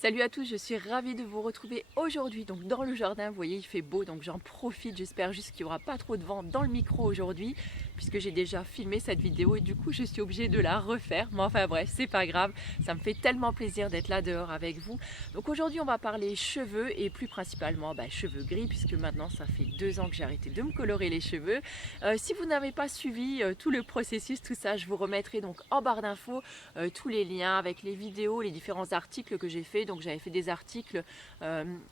Salut à tous, je suis ravie de vous retrouver aujourd'hui donc dans le jardin. Vous voyez, il fait beau, donc j'en profite. J'espère juste qu'il n'y aura pas trop de vent dans le micro aujourd'hui, puisque j'ai déjà filmé cette vidéo et du coup je suis obligée de la refaire. Mais enfin bref, c'est pas grave, ça me fait tellement plaisir d'être là dehors avec vous. Donc aujourd'hui on va parler cheveux et plus principalement cheveux gris, puisque maintenant ça fait 2 ans que j'ai arrêté de me colorer les cheveux. Si vous n'avez pas suivi tout le processus, tout ça, je vous remettrai donc en barre d'infos tous les liens avec les vidéos, les différents articles que j'ai fait. Donc j'avais fait des articles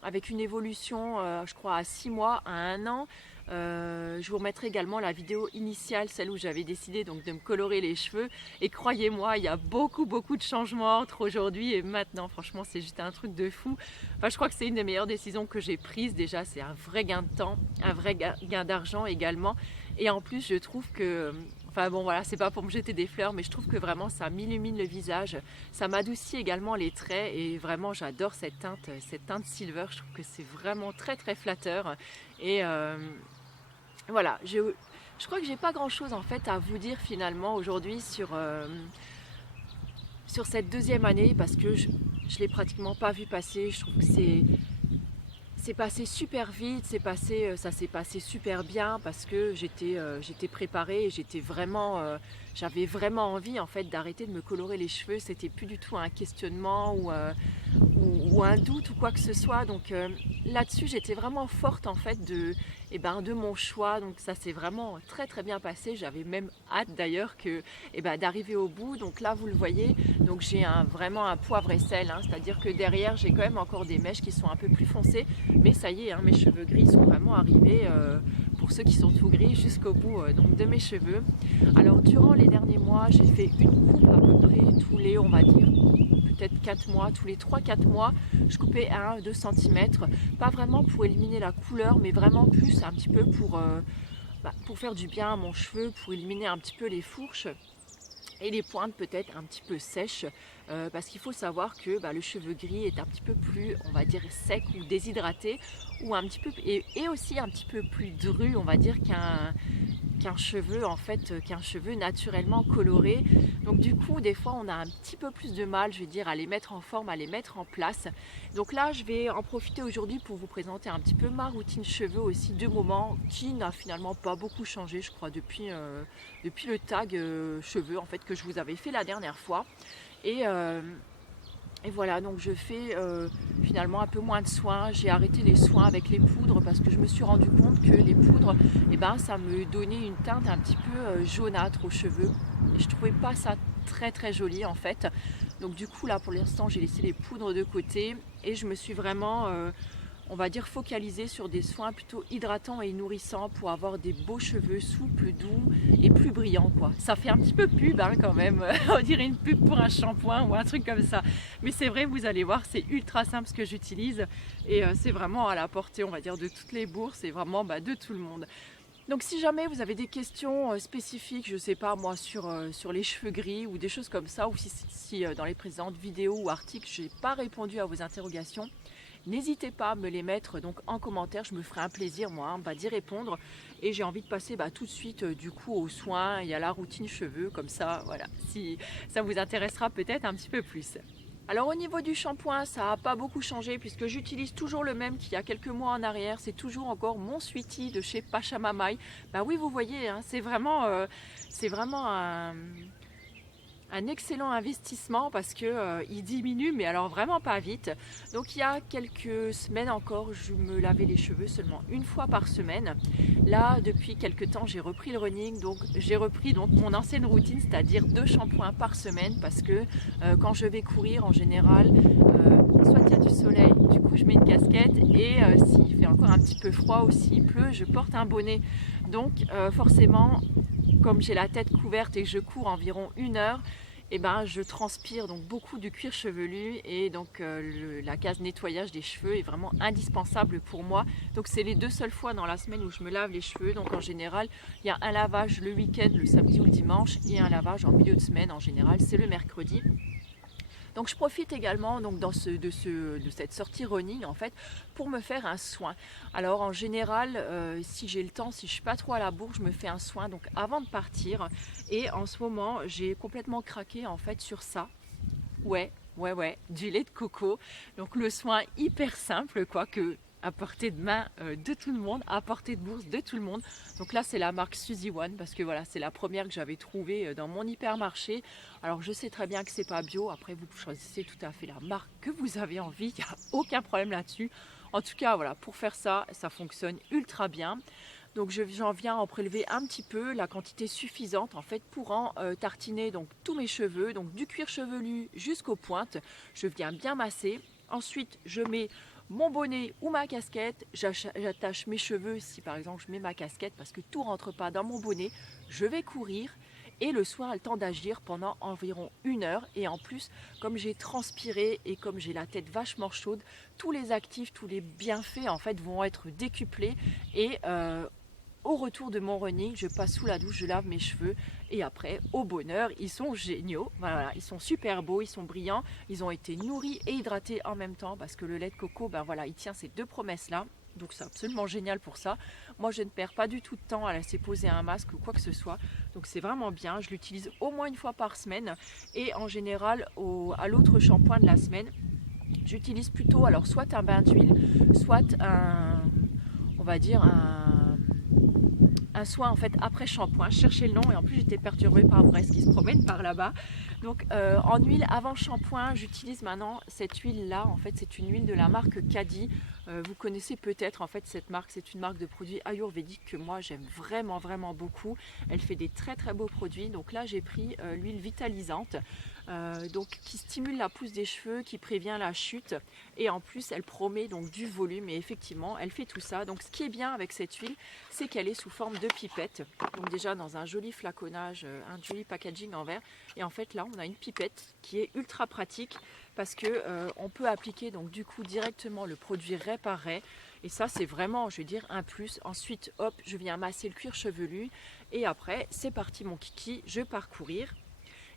avec une évolution, je crois, à 6 mois, à 1 an. Je vous remettrai également la vidéo initiale, celle où j'avais décidé donc de me colorer les cheveux. Et croyez-moi, il y a beaucoup de changements entre aujourd'hui et maintenant. Franchement, c'est juste un truc de fou. Enfin, je crois que c'est une des meilleures décisions que j'ai prises. Déjà, c'est un vrai gain de temps, un vrai gain d'argent également. Et en plus, je trouve que... Enfin bon voilà, c'est pas pour me jeter des fleurs, mais je trouve que vraiment ça m'illumine le visage, ça m'adoucit également les traits et vraiment j'adore cette teinte silver, je trouve que c'est vraiment très flatteur. Et voilà, je crois que j'ai pas grand chose en fait à vous dire finalement aujourd'hui sur cette deuxième année, parce que je l'ai pratiquement pas vu passer. Je trouve que c'est passé super vite, ça s'est passé super bien parce que j'étais préparée et j'avais vraiment envie en fait d'arrêter de me colorer les cheveux. C'était plus du tout un questionnement ou un doute ou quoi que ce soit. Donc là-dessus, j'étais vraiment forte en fait de mon choix. Donc ça s'est vraiment très bien passé. J'avais même hâte d'ailleurs d'arriver au bout. Donc là, vous le voyez. Donc j'ai vraiment un poivre et sel, hein, c'est-à-dire que derrière, j'ai quand même encore des mèches qui sont un peu plus foncées. Mais ça y est, hein, mes cheveux gris sont vraiment arrivés, pour ceux qui sont tout gris, jusqu'au bout donc de mes cheveux. Alors durant les derniers mois, j'ai fait une coupe à peu près tous les, on va dire, peut-être 4 mois, tous les 3-4 mois, je coupais 1-2 cm, pas vraiment pour éliminer la couleur, mais vraiment plus un petit peu pour faire du bien à mon cheveu, pour éliminer un petit peu les fourches et les pointes peut-être un petit peu sèches, parce qu'il faut savoir que le cheveu gris est un petit peu plus, on va dire, sec ou déshydraté, ou un petit peu, et aussi un petit peu plus dru, on va dire, qu'un cheveu naturellement coloré. Donc du coup des fois on a un petit peu plus de mal, je vais dire, à les mettre en forme, à les mettre en place. Donc là je vais en profiter aujourd'hui pour vous présenter un petit peu ma routine cheveux aussi de moment, qui n'a finalement pas beaucoup changé, je crois, depuis le tag cheveux en fait que je vous avais fait la dernière fois. Et voilà, donc je fais finalement un peu moins de soins. J'ai arrêté les soins avec les poudres parce que je me suis rendu compte que les poudres, ça me donnait une teinte un petit peu jaunâtre aux cheveux. Et je trouvais pas ça très joli en fait. Donc du coup là pour l'instant j'ai laissé les poudres de côté et je me suis vraiment, on va dire, focalisée sur des soins plutôt hydratants et nourrissants pour avoir des beaux cheveux souples, doux et plus brillants quoi. Ça fait un petit peu pub hein, quand même, on dirait une pub pour un shampoing ou un truc comme ça. Mais c'est vrai, vous allez voir, c'est ultra simple ce que j'utilise et c'est vraiment à la portée, on va dire, de toutes les bourses et vraiment de tout le monde. Donc si jamais vous avez des questions spécifiques, je sais pas moi, sur les cheveux gris ou des choses comme ça, ou si dans les précédentes vidéos ou articles, j'ai pas répondu à vos interrogations, n'hésitez pas à me les mettre donc en commentaire, je me ferai un plaisir moi d'y répondre. Et j'ai envie de passer tout de suite du coup aux soins et à la routine cheveux, comme ça, voilà, si ça vous intéressera peut-être un petit peu plus. Alors au niveau du shampoing, ça n'a pas beaucoup changé puisque j'utilise toujours le même qu'il y a quelques mois en arrière. C'est toujours encore mon Sweetie de chez Pachamamaï. Bah oui, vous voyez, hein, c'est vraiment un excellent investissement parce que il diminue, mais alors vraiment pas vite. Donc il y a quelques semaines encore, je me lavais les cheveux seulement une fois par semaine. Là, depuis quelques temps, j'ai repris le running, donc j'ai repris mon ancienne routine, c'est-à-dire 2 shampoings par semaine, parce que quand je vais courir en général, soit il y a du soleil, du coup je mets une casquette, et s'il fait encore un petit peu froid ou s'il pleut, je porte un bonnet. Donc forcément, comme j'ai la tête couverte et que je cours environ 1 heure, je transpire donc beaucoup de cuir chevelu, et donc la case nettoyage des cheveux est vraiment indispensable pour moi. Donc c'est les 2 seules fois dans la semaine où je me lave les cheveux. Donc en général il y a un lavage le week-end, le samedi ou le dimanche, et un lavage en milieu de semaine, en général c'est le mercredi. Donc je profite également donc, de cette sortie running en fait pour me faire un soin. Alors en général, si j'ai le temps, si je suis pas trop à la bourre, je me fais un soin donc avant de partir. Et en ce moment, j'ai complètement craqué en fait sur ça. Ouais, ouais, du lait de coco. Donc le soin hyper simple, quoi, que à portée de main de tout le monde, à portée de bourse de tout le monde. Donc là, c'est la marque Suzy One parce que voilà, c'est la première que j'avais trouvée dans mon hypermarché. Alors je sais très bien que c'est pas bio. Après, vous choisissez tout à fait la marque que vous avez envie. Il n'y a aucun problème là-dessus. En tout cas, voilà, pour faire ça, ça fonctionne ultra bien. Donc j'en viens en prélever un petit peu, la quantité suffisante en fait pour en tartiner donc tous mes cheveux, donc du cuir chevelu jusqu'aux pointes. Je viens bien masser. Ensuite, je mets mon bonnet ou ma casquette, j'attache mes cheveux si par exemple je mets ma casquette parce que tout rentre pas dans mon bonnet, je vais courir et le soin a le temps d'agir pendant environ 1 heure et en plus comme j'ai transpiré et comme j'ai la tête vachement chaude, tous les actifs, tous les bienfaits en fait vont être décuplés et au retour de mon running, je passe sous la douche, je lave mes cheveux et après, au bonheur, ils sont géniaux. Voilà, ils sont super beaux, ils sont brillants, ils ont été nourris et hydratés en même temps parce que le lait de coco, ben voilà, il tient ces 2 promesses-là. Donc c'est absolument génial pour ça. Moi, je ne perds pas du tout de temps à laisser poser un masque ou quoi que ce soit. Donc c'est vraiment bien. Je l'utilise au moins 1 fois par semaine et en général à l'autre shampoing de la semaine, j'utilise plutôt alors soit un bain d'huile, soit on va dire un soin en fait après shampoing. Je cherchais le nom et en plus j'étais perturbée par Brest qui se promène par là-bas. Donc en huile avant shampoing, j'utilise maintenant cette huile là. En fait, c'est une huile de la marque Caddy. Vous connaissez peut-être en fait cette marque. C'est une marque de produits ayurvédiques que moi j'aime vraiment beaucoup. Elle fait des très beaux produits. Donc là j'ai pris l'huile vitalisante. Donc qui stimule la pousse des cheveux, qui prévient la chute et en plus elle promet donc du volume et effectivement elle fait tout ça. Donc ce qui est bien avec cette huile, c'est qu'elle est sous forme de pipette, donc déjà dans un joli flaconnage, un joli packaging en verre et en fait là on a une pipette qui est ultra pratique parce que on peut appliquer donc du coup directement le produit réparé et ça c'est vraiment je veux dire un plus. Ensuite hop je viens masser le cuir chevelu et après c'est parti mon kiki, je pars courir.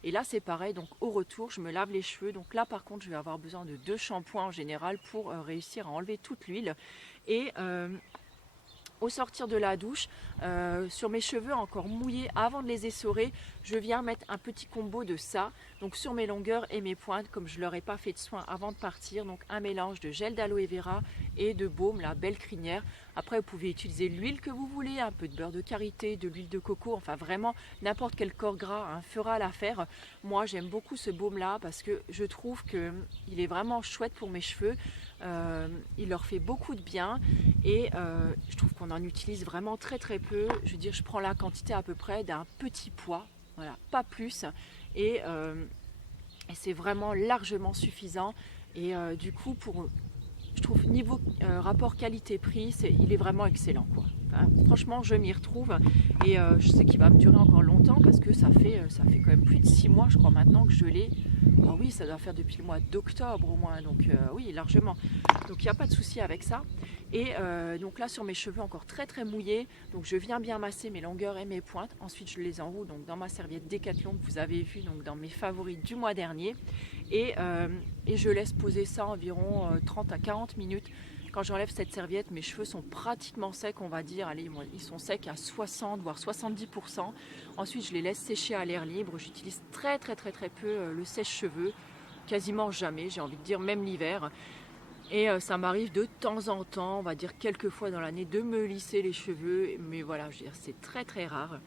Et là c'est pareil, donc au retour je me lave les cheveux. Donc là par contre je vais avoir besoin de 2 shampoings en général pour réussir à enlever toute l'huile. Et au sortir de la douche, sur mes cheveux encore mouillés avant de les essorer, je viens mettre un petit combo de ça, donc sur mes longueurs et mes pointes, comme je ne leur ai pas fait de soin avant de partir, donc un mélange de gel d'aloe vera et de baume, la belle crinière. Après vous pouvez utiliser l'huile que vous voulez, un peu de beurre de karité, de l'huile de coco, enfin vraiment n'importe quel corps gras hein, fera l'affaire. Moi j'aime beaucoup ce baume là parce que je trouve qu'il est vraiment chouette pour mes cheveux. Il leur fait beaucoup de bien et je trouve qu'on en utilise vraiment très peu. Je veux dire, je prends la quantité à peu près d'un petit pois, voilà, pas plus, et c'est vraiment largement suffisant. Et du coup, je trouve niveau rapport qualité-prix, il est vraiment excellent, quoi. Enfin, franchement, je m'y retrouve et je sais qu'il va me durer encore longtemps parce que ça fait quand même plus de 6 mois, je crois maintenant que je l'ai. Oh oui, ça doit faire depuis le mois d'octobre au moins, donc oui, largement. Donc il n'y a pas de souci avec ça. Et donc là sur mes cheveux encore très mouillés, donc je viens bien masser mes longueurs et mes pointes. Ensuite je les enroule donc dans ma serviette Décathlon que vous avez vu donc dans mes favoris du mois dernier. Et je laisse poser ça environ 30 à 40 minutes. Quand j'enlève cette serviette, mes cheveux sont pratiquement secs, on va dire. Allez, ils sont secs à 60 voire 70%. Ensuite, je les laisse sécher à l'air libre. J'utilise très peu le sèche-cheveux, quasiment jamais, j'ai envie de dire, même l'hiver. Et ça m'arrive de temps en temps, on va dire quelques fois dans l'année, de me lisser les cheveux. Mais voilà, je veux dire, c'est très rare.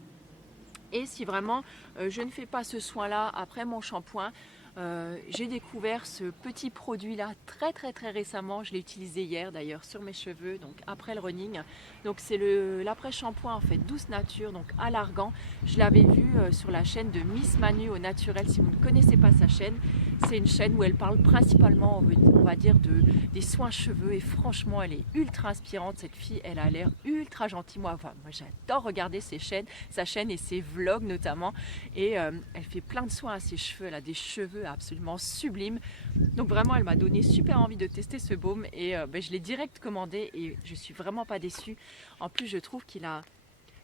Et si vraiment je ne fais pas ce soin-là après mon shampoing, j'ai découvert ce petit produit là très récemment. Je l'ai utilisé hier d'ailleurs sur mes cheveux, donc après le running. Donc c'est l'après shampoing en fait douce nature, donc à l'argan. Je l'avais vu sur la chaîne de Miss Manu au naturel. Si vous ne connaissez pas sa chaîne, c'est une chaîne où elle parle principalement, on va dire, des soins cheveux et franchement elle est ultra inspirante. Cette fille, elle a l'air ultra gentille. Moi j'adore regarder sa chaîne et ses vlogs notamment, et elle fait plein de soins à ses cheveux. Elle a des cheveux absolument sublime. Donc vraiment elle m'a donné super envie de tester ce baume et je l'ai direct commandé et je suis vraiment pas déçue. En plus je trouve qu'il a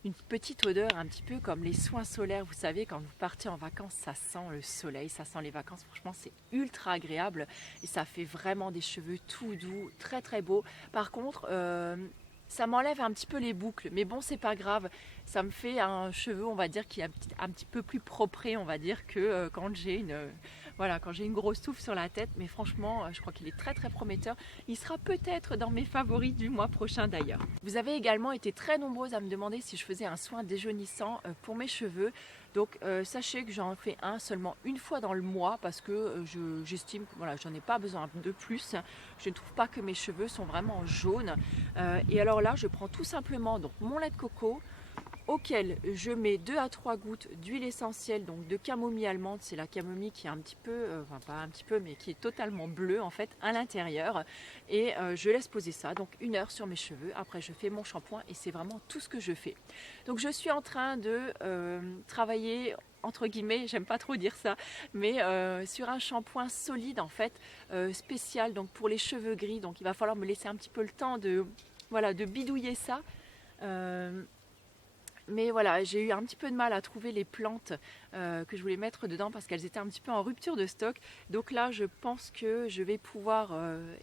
une petite odeur un petit peu comme les soins solaires. Vous savez, quand vous partez en vacances, ça sent le soleil, ça sent les vacances. Franchement c'est ultra agréable et ça fait vraiment des cheveux tout doux, très beaux. Par contre ça m'enlève un petit peu les boucles, mais bon c'est pas grave, ça me fait un cheveu on va dire qui est un petit peu plus propre, on va dire, que quand j'ai voilà, quand j'ai une grosse touffe sur la tête. Mais franchement, je crois qu'il est très très prometteur. Il sera peut-être dans mes favoris du mois prochain d'ailleurs. Vous avez également été très nombreuses à me demander si je faisais un soin déjaunissant pour mes cheveux. Donc sachez que j'en fais un seulement une fois dans le mois parce que j'estime que voilà, j'en ai pas besoin de plus. Je ne trouve pas que mes cheveux sont vraiment jaunes. Et alors là, je prends tout simplement donc, mon lait de coco, auquel je mets 2 à 3 gouttes d'huile essentielle, donc de camomille allemande. C'est la camomille qui est un petit peu, enfin pas un petit peu, mais qui est totalement bleue en fait à l'intérieur. Et je laisse poser ça, donc 1 heure sur mes cheveux. Après je fais mon shampoing et c'est vraiment tout ce que je fais. Donc je suis en train de travailler entre guillemets, j'aime pas trop dire ça, mais sur un shampoing solide en fait, spécial donc pour les cheveux gris. Donc il va falloir me laisser un petit peu le temps de, voilà, de bidouiller ça. Mais voilà, j'ai eu un petit peu de mal à trouver les plantes que je voulais mettre dedans parce qu'elles étaient un petit peu en rupture de stock. Donc là, je pense que je vais pouvoir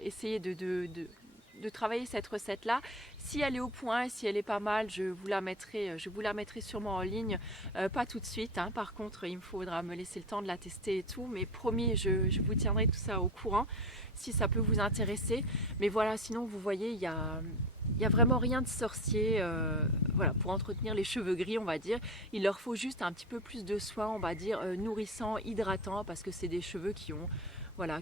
essayer de travailler cette recette-là. Si elle est au point, si elle est pas mal, je vous la mettrai sûrement en ligne. Pas tout de suite, hein. Par contre, il me faudra me laisser le temps de la tester et tout. Mais promis, je vous tiendrai tout ça au courant si ça peut vous intéresser. Mais voilà, sinon, vous voyez, il y a vraiment rien de sorcier voilà, pour entretenir les cheveux gris, on va dire. Il leur faut juste un petit peu plus de soins, on va dire, nourrissants, hydratants, parce que c'est des cheveux qui ont, voilà,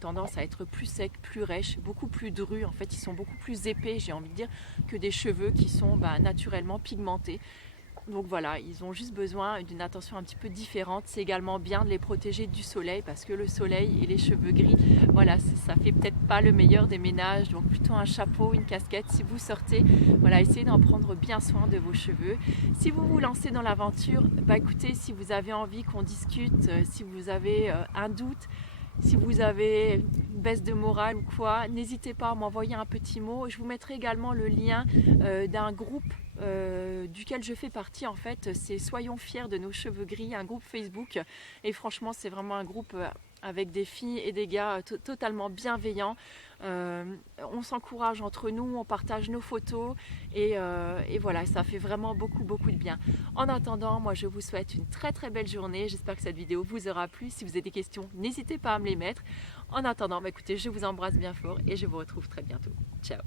tendance à être plus secs, plus rêches, beaucoup plus drus. En fait, ils sont beaucoup plus épais, j'ai envie de dire, que des cheveux qui sont naturellement pigmentés. Donc voilà, ils ont juste besoin d'une attention un petit peu différente. C'est également bien de les protéger du soleil parce que le soleil et les cheveux gris, voilà, ça fait peut-être pas le meilleur des ménages. Donc plutôt un chapeau, une casquette. Si vous sortez, voilà, essayez d'en prendre bien soin de vos cheveux. Si vous vous lancez dans l'aventure, écoutez, si vous avez envie qu'on discute, si vous avez un doute, si vous avez une baisse de morale ou quoi, n'hésitez pas à m'envoyer un petit mot. Je vous mettrai également le lien d'un groupe duquel je fais partie en fait. C'est Soyons fiers de nos cheveux gris, un groupe Facebook. Et franchement, c'est vraiment un groupe avec des filles et des gars totalement bienveillants. On s'encourage entre nous, on partage nos photos et voilà, ça fait vraiment beaucoup de bien. En attendant, moi je vous souhaite une très très belle journée. J'espère que cette vidéo vous aura plu. Si vous avez des questions, n'hésitez pas à me les mettre. En attendant, écoutez, je vous embrasse bien fort et je vous retrouve très bientôt. Ciao.